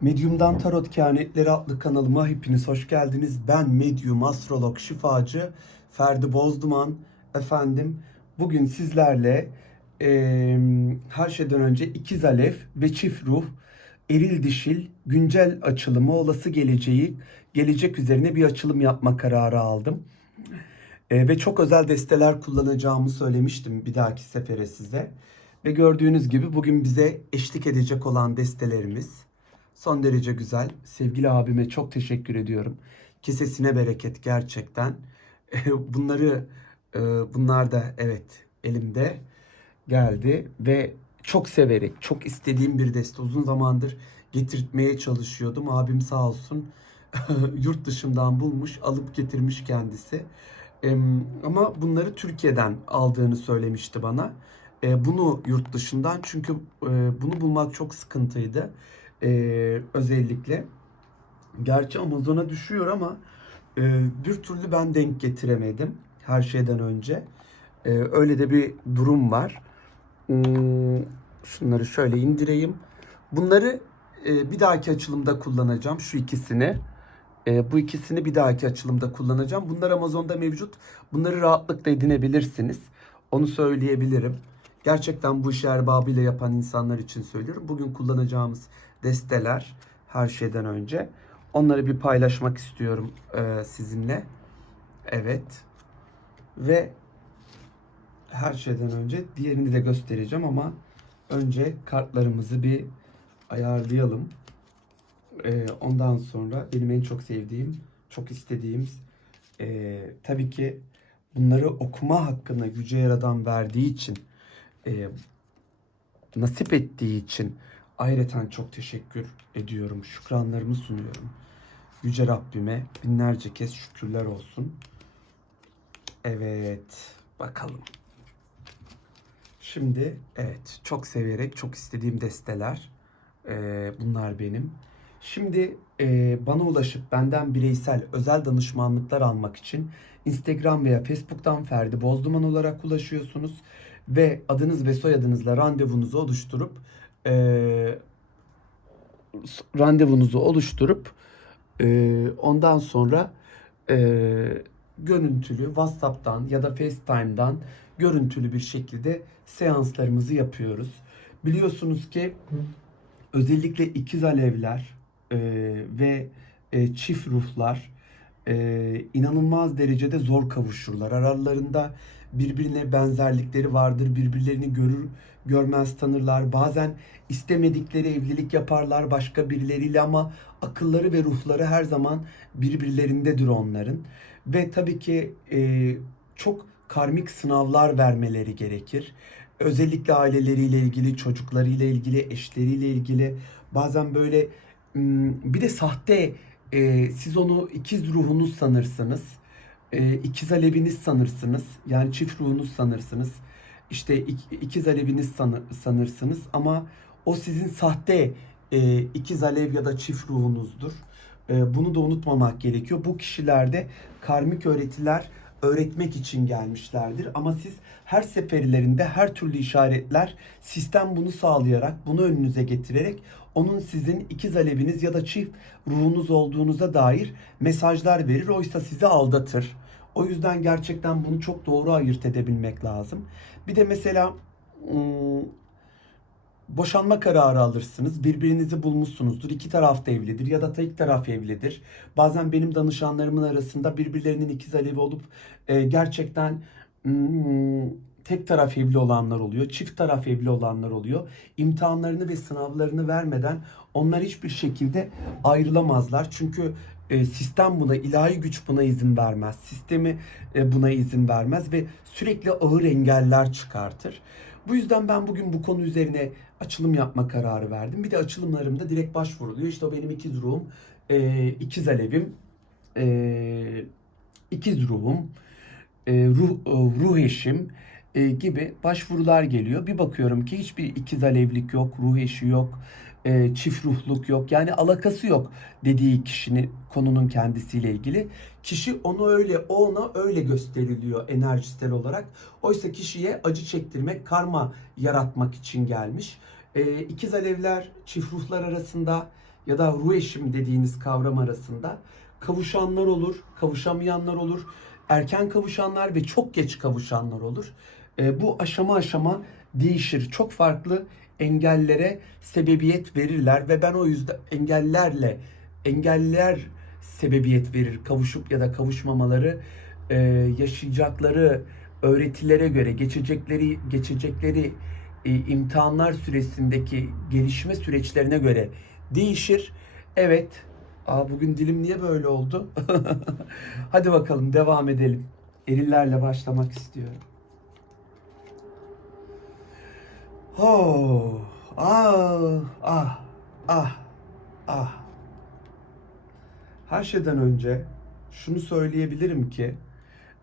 Medyum'dan Tarot Kehanetleri adlı kanalıma hepiniz hoş geldiniz. Ben medyum, astrolog, şifacı Ferdi Bozduman. Efendim bugün sizlerle eee, her şeyden önce ikiz alev ve çift ruh, eril dişil, güncel açılımı, olası geleceği, gelecek üzerine bir açılım yapma kararı aldım. E, ve çok özel desteler kullanacağımı söylemiştim bir dahaki sefere size. Ve gördüğünüz gibi bugün bize eşlik edecek olan destelerimiz son derece güzel. Sevgili abime çok teşekkür ediyorum. Kesesine bereket gerçekten. Bunları e, bunlar da evet elimde geldi ve çok severek, çok istediğim bir deste uzun zamandır getirtmeye çalışıyordum. Abim sağ olsun yurt dışından bulmuş, alıp getirmiş kendisi. Ama bunları Türkiye'den aldığını söylemişti bana. E, Bunu yurt dışından çünkü e, bunu bulmak çok sıkıntıydı. E, Özellikle. Gerçi Amazon'a düşüyor ama e, bir türlü ben denk getiremedim her şeyden önce. E, Öyle de bir durum var. Hmm, Şunları şöyle indireyim. Bunları e, bir dahaki açılımda kullanacağım. Şu ikisini. E, bu ikisini bir dahaki açılımda kullanacağım. Bunlar Amazon'da mevcut. Bunları rahatlıkla edinebilirsiniz. Onu söyleyebilirim. Gerçekten bu işi erbabıyla yapan insanlar için söylüyorum. Bugün kullanacağımız desteler her şeyden önce. Onları bir paylaşmak istiyorum e, sizinle. Evet. Ve her şeyden önce diğerini de göstereceğim ama önce kartlarımızı bir ayarlayalım. Ee, ondan sonra benim en çok sevdiğim, çok istediğim ee, tabii ki bunları okuma hakkını Yüce Yaradan verdiği için ee, nasip ettiği için ayrıca çok teşekkür ediyorum. Şükranlarımı sunuyorum. Yüce Rabbime binlerce kez şükürler olsun. Evet, bakalım. Şimdi evet çok severek çok istediğim desteler Ee, bunlar benim. Şimdi e, bana ulaşıp benden bireysel özel danışmanlıklar almak için Instagram veya Facebook'tan Ferdi Bozduman olarak ulaşıyorsunuz ve adınız ve soyadınızla randevunuzu oluşturup e, randevunuzu oluşturup e, ondan sonra e, görüntülü WhatsApp'tan ya da FaceTime'dan görüntülü bir şekilde seanslarımızı yapıyoruz. Biliyorsunuz ki özellikle ikiz alevler e, ve e, çift ruhlar e, inanılmaz derecede zor kavuşurlar. Aralarında birbirine benzerlikleri vardır. Birbirlerini görür görmez tanırlar. Bazen istemedikleri evlilik yaparlar başka birileriyle ama akılları ve ruhları her zaman birbirlerindedir onların. Ve tabii ki e, çok karmik sınavlar vermeleri gerekir. Özellikle aileleriyle ilgili, çocuklarıyla ilgili, eşleriyle ilgili. Bazen böyle bir de sahte e, siz onu ikiz ruhunuz sanırsınız. E, ikiz aleviniz sanırsınız. Yani çift ruhunuz sanırsınız. İşte ik- ikiz aleviniz sanı- sanırsınız ama o sizin sahte e, ikiz alev ya da çift ruhunuzdur. E, bunu da unutmamak gerekiyor. Bu kişilerde karmik öğretiler öğretmek için gelmişlerdir. Ama siz her seferlerinde her türlü işaretler sistem bunu sağlayarak, bunu önünüze getirerek onun sizin ikiz aleviniz ya da çift ruhunuz olduğunuza dair mesajlar verir. Oysa sizi aldatır. O yüzden gerçekten bunu çok doğru ayırt edebilmek lazım. Bir de mesela boşanma kararı alırsınız. Birbirinizi bulmuşsunuzdur. İki taraf da evlidir ya da tek taraf evlidir. Bazen benim danışanlarımın arasında birbirlerinin ikiz alevi olup e, gerçekten tek taraf evli olanlar oluyor. Çift taraf evli olanlar oluyor. İmtihanlarını ve sınavlarını vermeden onlar hiçbir şekilde ayrılamazlar. Çünkü e, sistem buna, ilahi güç buna izin vermez. Sistemi e, buna izin vermez ve sürekli ağır engeller çıkartır. Bu yüzden ben bugün bu konu üzerine açılım yapma kararı verdim. Bir de açılımlarımda direkt başvuruluyor. İşte o benim ikiz ruhum, e, ikiz alevim, e, ikiz ruhum, e, ruh, e, ruh eşim gibi başvurular geliyor. Bir bakıyorum ki hiçbir ikiz alevlik yok, ruh eşi yok, e, çift ruhluk yok. Yani alakası yok dediği kişinin konunun kendisiyle ilgili. Kişi onu öyle, ona öyle gösteriliyor enerjisel olarak. Oysa kişiye acı çektirmek, karma yaratmak için gelmiş. E, ikiz alevler çift ruhlar arasında ya da ruh eşim dediğiniz kavram arasında kavuşanlar olur, kavuşamayanlar olur, erken kavuşanlar ve çok geç kavuşanlar olur. E, bu aşama aşama değişir. Çok farklı engellere sebebiyet verirler ve ben o yüzden engellerle engeller sebebiyet verir kavuşup ya da kavuşmamaları e, yaşayacakları öğretilere göre geçecekleri geçecekleri e, imtihanlar süresindeki gelişme süreçlerine göre değişir. Evet. Aa, bugün dilim niye böyle oldu? Hadi bakalım devam edelim. Erillerle başlamak istiyorum. Oh, ah, ah, ah, ah. Her şeyden önce şunu söyleyebilirim ki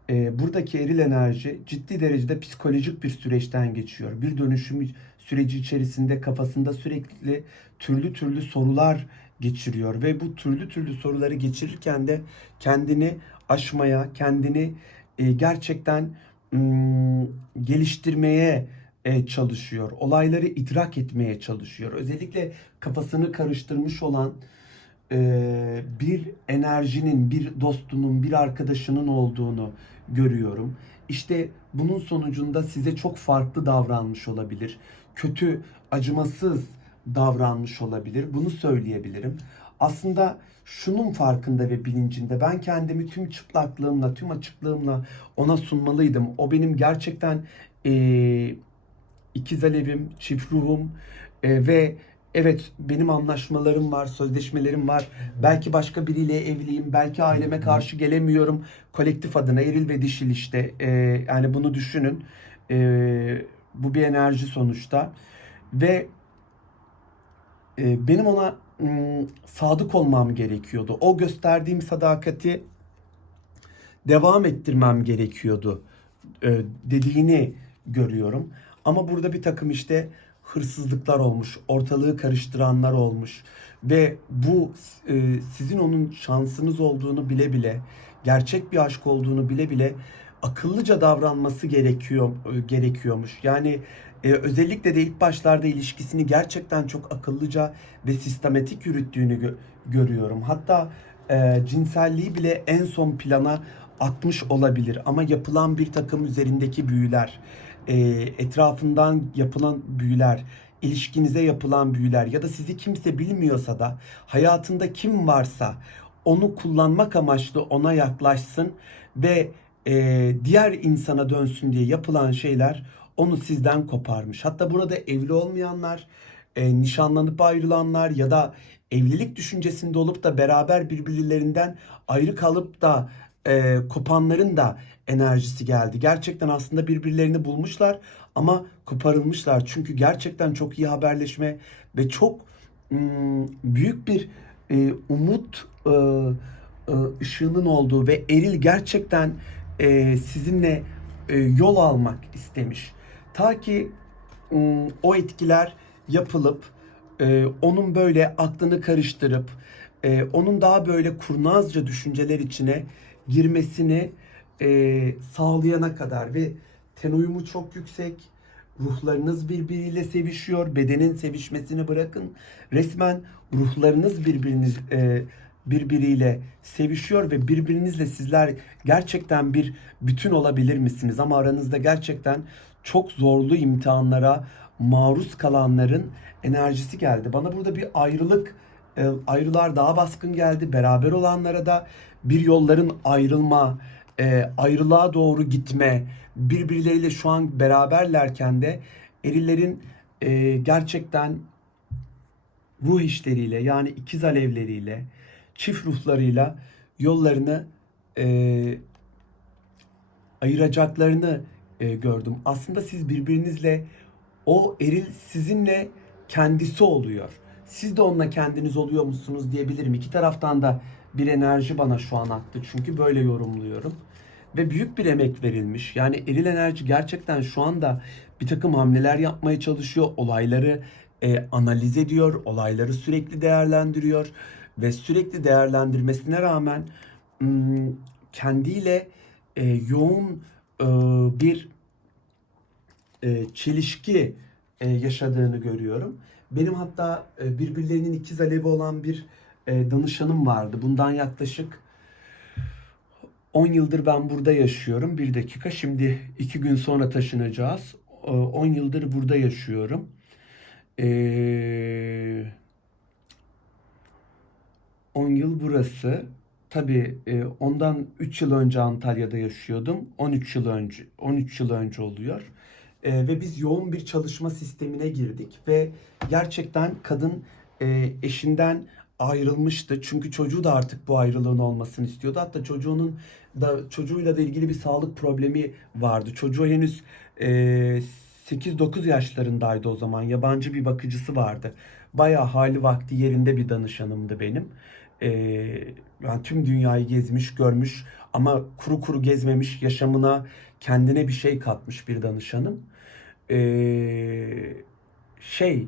e, buradaki eril enerji ciddi derecede psikolojik bir süreçten geçiyor. Bir dönüşüm süreci içerisinde kafasında sürekli türlü türlü sorular geçiriyor ve bu türlü türlü soruları geçirirken de kendini aşmaya, kendini e, gerçekten mm, geliştirmeye çalışıyor. Olayları idrak etmeye çalışıyor. Özellikle kafasını karıştırmış olan e, bir enerjinin, bir dostunun, bir arkadaşının olduğunu görüyorum. İşte bunun sonucunda size çok farklı davranmış olabilir. Kötü, acımasız davranmış olabilir. Bunu söyleyebilirim. Aslında şunun farkında ve bilincinde ben kendimi tüm çıplaklığımla, tüm açıklığımla ona sunmalıydım. O benim gerçekten eee ikiz alevim, çift ruhum e, ve evet benim anlaşmalarım var, sözleşmelerim var. Belki başka biriyle evliyim, belki aileme karşı gelemiyorum. Kolektif adına eril ve dişil işte. E, yani bunu düşünün. E, bu bir enerji sonuçta. Ve e, benim ona ım, sadık olmam gerekiyordu. O gösterdiğim sadakati devam ettirmem gerekiyordu e, dediğini görüyorum. Ama burada bir takım işte hırsızlıklar olmuş, ortalığı karıştıranlar olmuş ve bu e, sizin onun şansınız olduğunu bile bile, gerçek bir aşk olduğunu bile bile akıllıca davranması gerekiyor e, gerekiyormuş. Yani e, özellikle de ilk başlarda ilişkisini gerçekten çok akıllıca ve sistematik yürüttüğünü gö- görüyorum. Hatta e, cinselliği bile en son plana atmış olabilir ama yapılan bir takım üzerindeki büyüler, e, etrafından yapılan büyüler, ilişkinize yapılan büyüler ya da sizi kimse bilmiyorsa da hayatında kim varsa onu kullanmak amaçlı ona yaklaşsın ve e, diğer insana dönsün diye yapılan şeyler onu sizden koparmış. Hatta burada evli olmayanlar, e, nişanlanıp ayrılanlar ya da evlilik düşüncesinde olup da beraber birbirlerinden ayrı kalıp da e, kopanların da enerjisi geldi. Gerçekten aslında birbirlerini bulmuşlar ama koparılmışlar. Çünkü gerçekten çok iyi haberleşme ve çok ım, büyük bir e, umut e, e, ışığının olduğu ve eril gerçekten e, sizinle e, yol almak istemiş. Ta ki ım, o etkiler yapılıp e, onun böyle aklını karıştırıp e, onun daha böyle kurnazca düşünceler içine girmesini e, sağlayana kadar ve ten uyumu çok yüksek. Ruhlarınız birbiriyle sevişiyor. Bedenin sevişmesini bırakın. Resmen ruhlarınız birbiriniz e, birbiriyle sevişiyor ve birbirinizle sizler gerçekten bir bütün olabilir misiniz? Ama aranızda gerçekten çok zorlu imtihanlara maruz kalanların enerjisi geldi. Bana burada bir ayrılık e, ayrılar daha baskın geldi. Beraber olanlara da bir yolların ayrılma, e, ayrılığa doğru gitme, birbirleriyle şu an beraberlerken de erillerin e, gerçekten ruh işleriyle yani ikiz alevleriyle, çift ruhlarıyla yollarını e, ayıracaklarını e, gördüm. Aslında siz birbirinizle o eril sizinle kendisi oluyor. Siz de onunla kendiniz oluyor musunuz diyebilirim. İki taraftan da bir enerji bana şu an aktı. Çünkü böyle yorumluyorum. Ve büyük bir emek verilmiş. Yani eril enerji gerçekten şu anda bir takım hamleler yapmaya çalışıyor. Olayları e, analiz ediyor. Olayları sürekli değerlendiriyor. Ve sürekli değerlendirmesine rağmen hmm, kendiyle e, yoğun e, bir e, çelişki e, yaşadığını görüyorum. benim hatta e, birbirlerinin ikiz alevi olan bir e, danışanım vardı. Bundan yaklaşık 10 yıldır ben burada yaşıyorum. Bir dakika şimdi iki gün sonra taşınacağız. E, 10 yıldır burada yaşıyorum. Eee 10 yıl burası. Tabii e, ondan 3 yıl önce Antalya'da yaşıyordum. 13 yıl önce 13 yıl önce oluyor. E, ve biz yoğun bir çalışma sistemine girdik ve gerçekten kadın e, eşinden ayrılmıştı. Çünkü çocuğu da artık bu ayrılığın olmasını istiyordu. Hatta çocuğunun da çocuğuyla da ilgili bir sağlık problemi vardı. Çocuğu henüz e, 8-9 yaşlarındaydı o zaman. Yabancı bir bakıcısı vardı. Bayağı hali vakti yerinde bir danışanımdı benim. Ee, yani tüm dünyayı gezmiş, görmüş ama kuru kuru gezmemiş, yaşamına kendine bir şey katmış bir danışanım. Ee, şey,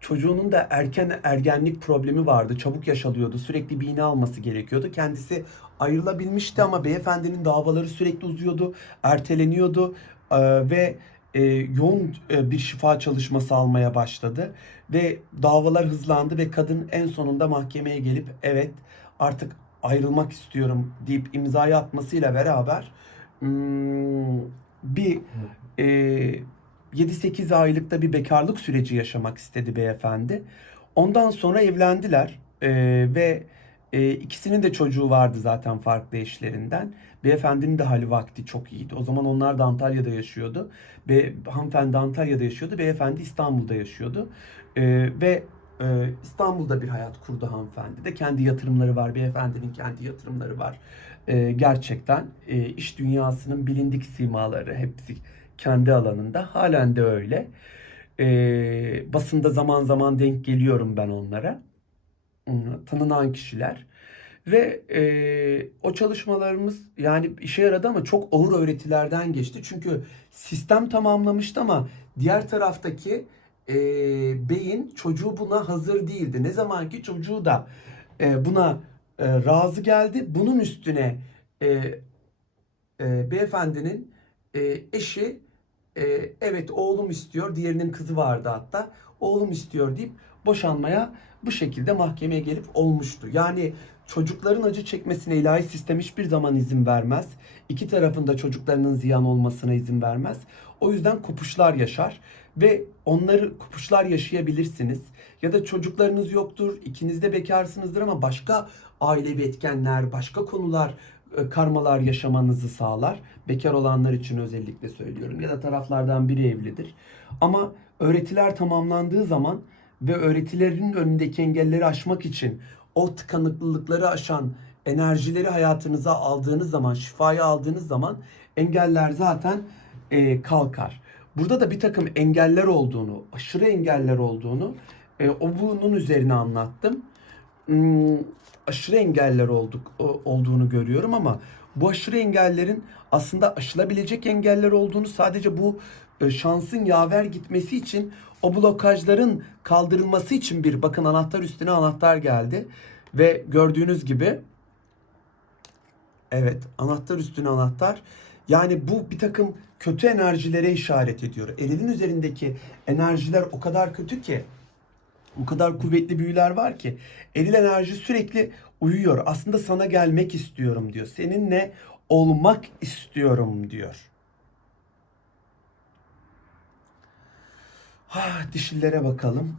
çocuğunun da erken ergenlik problemi vardı. Çabuk yaşalıyordu. Sürekli bir iğne alması gerekiyordu. Kendisi ayrılabilmişti ama beyefendinin davaları sürekli uzuyordu, erteleniyordu Ee, ve e, yoğun e, bir şifa çalışması almaya başladı ve davalar hızlandı ve kadın en sonunda mahkemeye gelip evet artık ayrılmak istiyorum deyip imzayı atmasıyla beraber bir e, 7-8 aylıkta bir bekarlık süreci yaşamak istedi beyefendi. Ondan sonra evlendiler E, ve e, ikisinin de çocuğu vardı zaten farklı eşlerinden. Beyefendinin de hali vakti çok iyiydi. O zaman onlar da Antalya'da yaşıyordu. Be, hanımefendi Antalya'da yaşıyordu. Beyefendi İstanbul'da yaşıyordu. E, ve e, İstanbul'da bir hayat kurdu hanımefendi de. Kendi yatırımları var. Beyefendinin kendi yatırımları var. E, gerçekten e, iş dünyasının bilindik simaları hepsi kendi alanında. Halen de öyle. E, basında zaman zaman denk geliyorum ben onlara. Tanınan kişiler. Ve e, o çalışmalarımız yani işe yaradı ama çok ağır öğretilerden geçti. Çünkü sistem tamamlamıştı ama diğer taraftaki e, beyin çocuğu buna hazır değildi. Ne zaman ki çocuğu da e, buna e, razı geldi. Bunun üstüne e, e, beyefendinin e, eşi e, evet oğlum istiyor. Diğerinin kızı vardı hatta. Oğlum istiyor deyip boşanmaya bu şekilde mahkemeye gelip olmuştu. Yani çocukların acı çekmesine ilahi sistem hiçbir zaman izin vermez. İki tarafında çocuklarının ziyan olmasına izin vermez. O yüzden kopuşlar yaşar ve onları kopuşlar yaşayabilirsiniz. Ya da çocuklarınız yoktur, ikiniz de bekarsınızdır ama başka ailevi etkenler, başka konular e, karmalar yaşamanızı sağlar. Bekar olanlar için özellikle söylüyorum. Ya da taraflardan biri evlidir. Ama öğretiler tamamlandığı zaman ve öğretilerin önündeki engelleri aşmak için o tıkanıklılıkları aşan enerjileri hayatınıza aldığınız zaman, şifayı aldığınız zaman engeller zaten e, kalkar. Burada da bir takım engeller olduğunu, aşırı engeller olduğunu e, o bunun üzerine anlattım. Hmm, aşırı engeller olduk olduğunu görüyorum ama bu aşırı engellerin aslında aşılabilecek engeller olduğunu sadece bu e, şansın yaver gitmesi için o blokajların kaldırılması için bir bakın anahtar üstüne anahtar geldi ve gördüğünüz gibi evet anahtar üstüne anahtar yani bu bir takım kötü enerjilere işaret ediyor. Elinin üzerindeki enerjiler o kadar kötü ki o kadar kuvvetli büyüler var ki eril enerji sürekli uyuyor. Aslında sana gelmek istiyorum diyor. Seninle olmak istiyorum diyor. Ah, dişillere bakalım.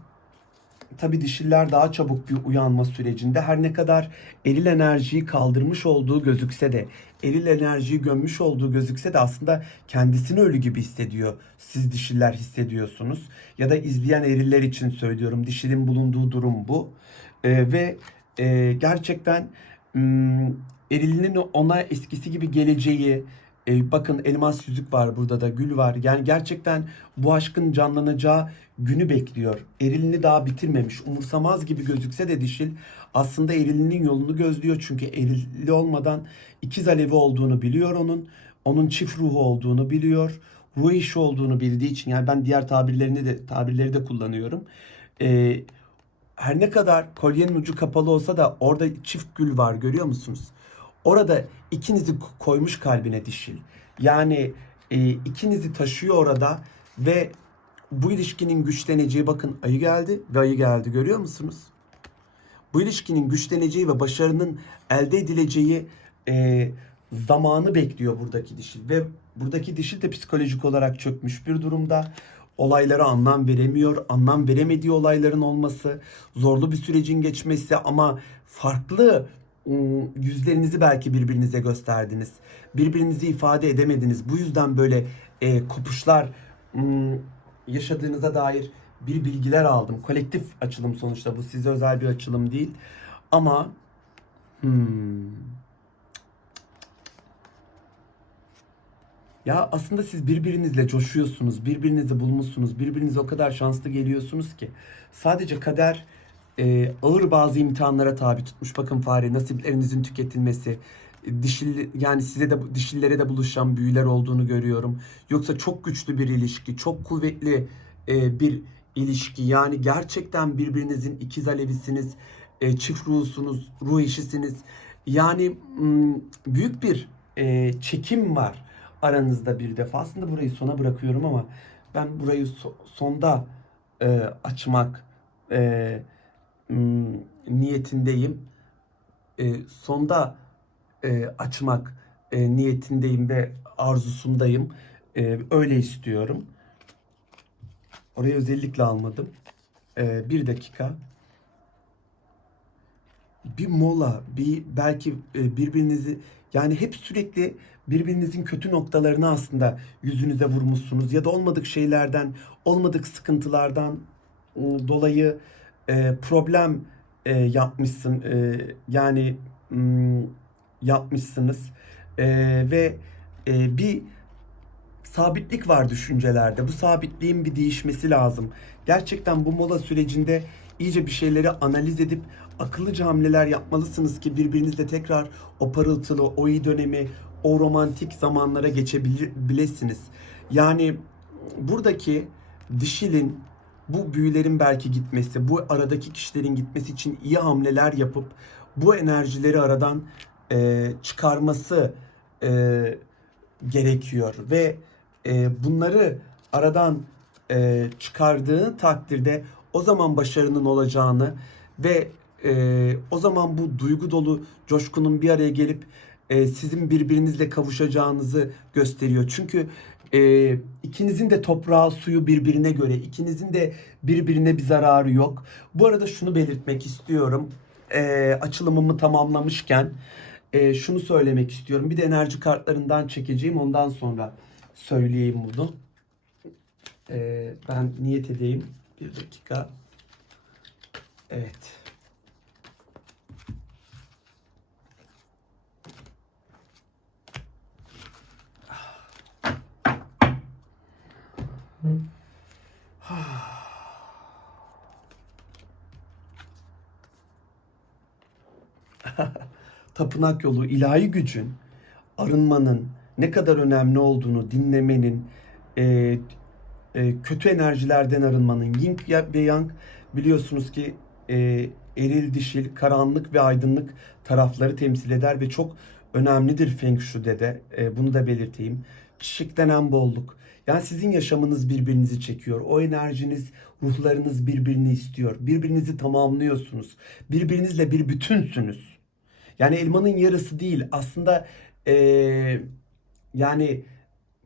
Tabii dişiller daha çabuk bir uyanma sürecinde her ne kadar eril enerjiyi kaldırmış olduğu gözükse de eril enerjiyi gömmüş olduğu gözükse de aslında kendisini ölü gibi hissediyor. Siz dişiller hissediyorsunuz. Ya da izleyen eriller için söylüyorum. Dişilin bulunduğu durum bu. Ee, ve e, gerçekten hmm, erilinin ona eskisi gibi geleceği, e, bakın elmas yüzük var burada da gül var. Yani gerçekten bu aşkın canlanacağı günü bekliyor. Erilini daha bitirmemiş. Umursamaz gibi gözükse de dişil aslında erilinin yolunu gözlüyor. Çünkü erilli olmadan ikiz alevi olduğunu biliyor onun. Onun çift ruhu olduğunu biliyor. Ruh işi olduğunu bildiği için yani ben diğer tabirlerini de tabirleri de kullanıyorum. E, her ne kadar kolyenin ucu kapalı olsa da orada çift gül var görüyor musunuz? Orada ikinizi koymuş kalbine dişil. Yani e, ikinizi taşıyor orada ve bu ilişkinin güçleneceği bakın ayı geldi ve ayı geldi görüyor musunuz? Bu ilişkinin güçleneceği ve başarının elde edileceği e, zamanı bekliyor buradaki dişil ve buradaki dişil de psikolojik olarak çökmüş bir durumda. Olaylara anlam veremiyor, anlam veremediği olayların olması, zorlu bir sürecin geçmesi ama farklı yüzlerinizi belki birbirinize gösterdiniz. Birbirinizi ifade edemediniz. Bu yüzden böyle e, kopuşlar ım, yaşadığınıza dair bir bilgiler aldım. Kolektif açılım sonuçta bu size özel bir açılım değil. Ama hmm, ya aslında siz birbirinizle coşuyorsunuz, birbirinizi bulmuşsunuz, birbirinize o kadar şanslı geliyorsunuz ki. Sadece kader e, ağır bazı imtihanlara tabi tutmuş. Bakın fare nasiplerinizin tüketilmesi, dişil yani size de dişillere de buluşan büyüler olduğunu görüyorum. Yoksa çok güçlü bir ilişki, çok kuvvetli e, bir ilişki. Yani gerçekten birbirinizin ikiz alevisiniz, e, çift ruhsunuz, ruh eşisiniz. Yani büyük bir e, çekim var aranızda bir defa. Aslında burayı sona bırakıyorum ama ben burayı so- sonda e, açmak e, niyetindeyim. E, sonda e, açmak e, niyetindeyim ve arzusundayım. E, öyle istiyorum. Orayı özellikle almadım. E, bir dakika. Bir mola, bir belki e, birbirinizi yani hep sürekli birbirinizin kötü noktalarını aslında yüzünüze vurmuşsunuz ya da olmadık şeylerden, olmadık sıkıntılardan ıı, dolayı e, problem e, yapmışsın e, yani ım, yapmışsınız E, ve e, bir sabitlik var düşüncelerde. Bu sabitliğin bir değişmesi lazım. Gerçekten bu mola sürecinde iyice bir şeyleri analiz edip akıllıca hamleler yapmalısınız ki birbirinizle tekrar o parıltılı, o iyi dönemi, o romantik zamanlara geçebilirsiniz. Yani buradaki dişilin bu büyülerin belki gitmesi, bu aradaki kişilerin gitmesi için iyi hamleler yapıp bu enerjileri aradan e, çıkarması e, gerekiyor. Ve e, bunları aradan e, çıkardığı takdirde o zaman başarının olacağını ve e, o zaman bu duygu dolu coşkunun bir araya gelip e, sizin birbirinizle kavuşacağınızı gösteriyor. Çünkü e, ikinizin de toprağı suyu birbirine göre, ikinizin de birbirine bir zararı yok. Bu arada şunu belirtmek istiyorum. E, açılımımı tamamlamışken e, şunu söylemek istiyorum. Bir de enerji kartlarından çekeceğim. Ondan sonra söyleyeyim bunu. E, ben niyet edeyim. Bir dakika. Evet. Tapınak yolu ilahi gücün arınmanın ne kadar önemli olduğunu dinlemenin e, e, kötü enerjilerden arınmanın yin ve yang biliyorsunuz ki e, eril dişil karanlık ve aydınlık tarafları temsil eder ve çok önemlidir Feng Shui'de de e, bunu da belirteyim. Kişilik denen bolluk. Yani sizin yaşamınız birbirinizi çekiyor. O enerjiniz, ruhlarınız birbirini istiyor. Birbirinizi tamamlıyorsunuz. Birbirinizle bir bütünsünüz. Yani elmanın yarısı değil. Aslında eee, yani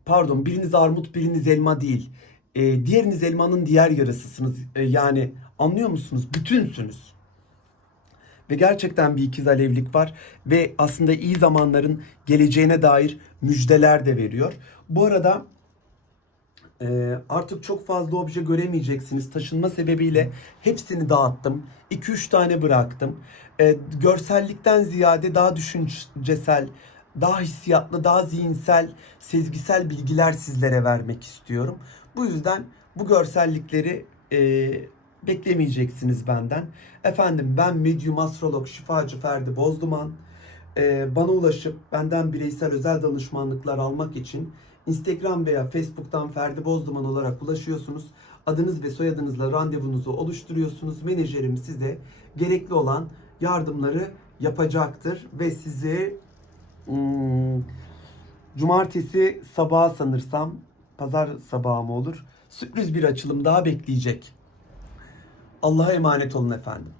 pardon biriniz armut biriniz elma değil. Eee, diğeriniz elmanın diğer yarısısınız. Eee, yani anlıyor musunuz? Bütünsünüz. Ve gerçekten bir ikiz alevlik var. Ve aslında iyi zamanların geleceğine dair müjdeler de veriyor. Bu arada ee, artık çok fazla obje göremeyeceksiniz. Taşınma sebebiyle hepsini dağıttım. 2-3 tane bıraktım. Ee, görsellikten ziyade daha düşüncesel, daha hissiyatlı, daha zihinsel, sezgisel bilgiler sizlere vermek istiyorum. Bu yüzden bu görsellikleri e, beklemeyeceksiniz benden. Efendim ben medyum astrolog şifacı Ferdi Bozduman. Ee, bana ulaşıp benden bireysel özel danışmanlıklar almak için Instagram veya Facebook'tan Ferdi Bozduman olarak ulaşıyorsunuz. Adınız ve soyadınızla randevunuzu oluşturuyorsunuz. Menajerim size gerekli olan yardımları yapacaktır ve sizi hmm, cumartesi sabahı sanırsam pazar sabahı mı olur? sürpriz bir açılım daha bekleyecek. Allah'a emanet olun efendim.